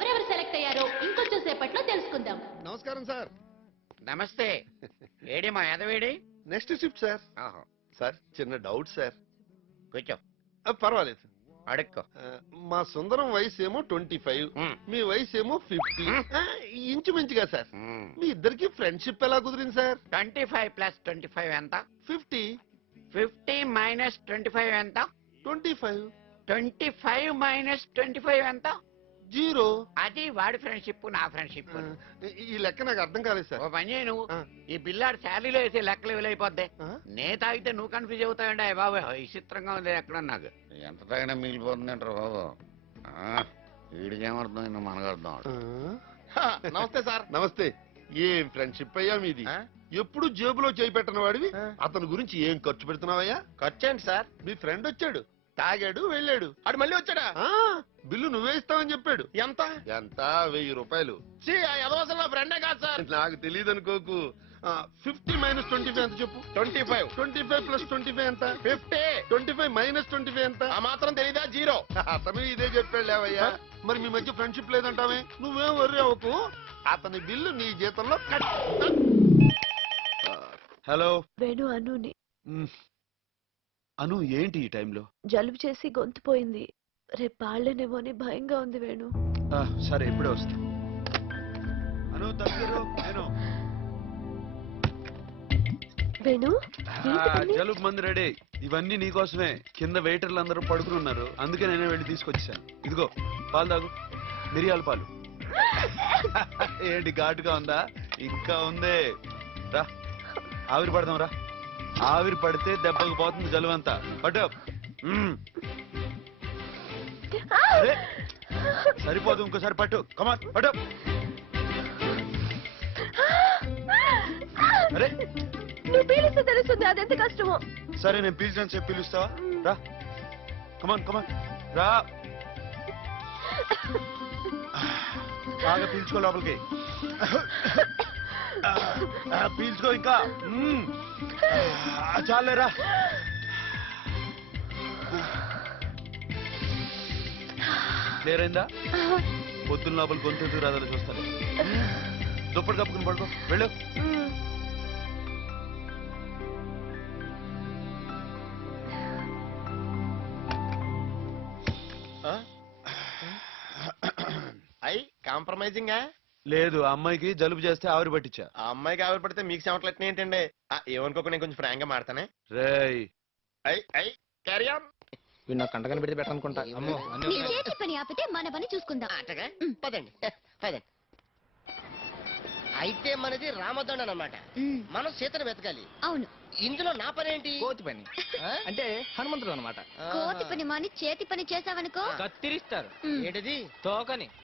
ఎవరెవరు సెలెక్ట్ అయ్యారో ఇంకొంచెం సేపట్లో తెలుసుకుందాం. నమస్కారం సార్. నమస్తే. ఏడి మా యాదవేడి? Next shift sir. సార్ చిన్న డౌట్ సార్. కూర్చో. పర్వాలేదు అడుక్కో. మా సుందరం వయసు ఏమో 25, మీ వయసు ఏమో 50. ఇంచుమించుగా సార్. మీ ఇద్దరికి ఫ్రెండ్షిప్ ఎలా కుదిరింది సార్? 25 + 25 ఎంత? 50. 50 - 25 ఎంత? 25. 25 - 25 ఎంత? 0. అది వాడి ఫ్రెండ్షిప్, నా ఫ్రెండ్షిప్. ఈ లెక్క నాకు అర్థం కాలేదు సార్. ఓ పని చేయి నువ్వు. ఈ బిల్లాడు శాలీలో వేసే లెక్కలు విలైపోద్ది. నే తాగితే నువ్వు కన్ఫ్యూజ్ అవుతాయండి. బాబు విచిత్రంగా ఉంది ఎక్కడ నాకు. ఎంత తాగినా మిగిలిపోతుందంటారు బాబు. వీడికి ఏమర్థం మనకు అర్థం. నమస్తే సార్. నమస్తే. ఏం ఫ్రెండ్షిప్ అయ్యా మీది? ఎప్పుడు జేబులో చేయి పెట్టిన వాడివి అతని గురించి ఏం ఖర్చు పెడుతున్నావయ్యా? ఖర్చు ఏంటి సార్? మీ ఫ్రెండ్ వచ్చాడు, తాగాడు, వెళ్ళాడు. అడు మళ్ళీ వచ్చాడా? బిల్లు నువ్వే ఇస్తావని చెప్పాడు. ఎంత? ఎంత? 1000 రూపాయలు. నా ఫ్రెండే కాదు సార్. నాకు తెలియదు అనుకోకు. 50 - 25 ఎంత చెప్పు? 25. 25 + 25 ఎంత? 50. 25 - 25 ఎంత? ఆ మాత్రం తెలీదా? 0. అతను ఇదే చెప్పాడు లేవయ్యా. మరి మీ మధ్య ఫ్రెండ్షిప్ లేదంటావే? నువ్వేం వర్రీ అవ్వకు. అతని బిల్లు నీ జీతంలో. హలో వేణు, అనుని. అను, ఏంటి ఈ టైంలో? జలుబు చేసి గొంతు పోయింది. రేపు పాడలేనేమో అని భయంగా ఉంది వేణు. సరే, ఇప్పుడే వస్తా. అను దగ్గర వేణు, జలుబు మంది రెడీ. ఇవన్నీ నీకోసమే. కింద వెయిటర్లు అందరూ పడుకుని ఉన్నారు, అందుకే నేనే వెళ్ళి తీసుకొచ్చాను. ఇదిగో పాలు తాగు, మిరియాల పాలు. ఏంటి ఘాటుగా ఉందా? ఇంకా ఉందే. రా ఆవిరి పడదాం రా. ఆవిరి పడితే దెబ్బకు పోతుంది జలుబు అంతా. పట్టు. అరే సరిపోదు, ఇంకోసారి పట్టు. కమాన్ పట్టు. అరే నువ్వు పీలిస్తే తెలుస్తుంది అదెంత కష్టమో. సరే నేను పీల్చని చెప్పి పిలుస్తావా? రా కమాన్ కమాన్ రా. బాగా పీల్చుకో లోపలికి. పీల్చుకో ఇంకా. చాలేరా. క్లియర్ అయిందా? పొద్దున్న లోపల గొంతు రాదని చూస్తాను. దుప్పటి కప్పుకుని పడుకో. వెళ్ళు. కాంప్రమైజింగ్ లేదు, అమ్మాయికి జలుబు చేస్తే ఆవిరి పట్టించా. ఆ అమ్మాయికి ఆవిరి పడితే మీకు చెమటలెట్టిన ఏంటండి? ఏమనుకోక నేను కొంచెం ఫ్రాంక్ గా మాడతానే. రేయ్ క్యారీ ఆన్. వీడు నాకు కంటకని పెడితే పెట్టనుకుంటా. నీ చేతి పని ఆపితే మన పని చూసుకుందాం. అటగా పదండి పదండి. అయితే మనది రామదండ అన్నమాట. మనం సీతను వెతకాలి. అవును. ఇందులో నా పని ఏంటి? కోతి పని అంటే హనుమంతుడు అనమాట. కోతి పని మాని చేతి పని చేసావనుకో కత్తిరిస్తారు. ఏంటిది? తోకని.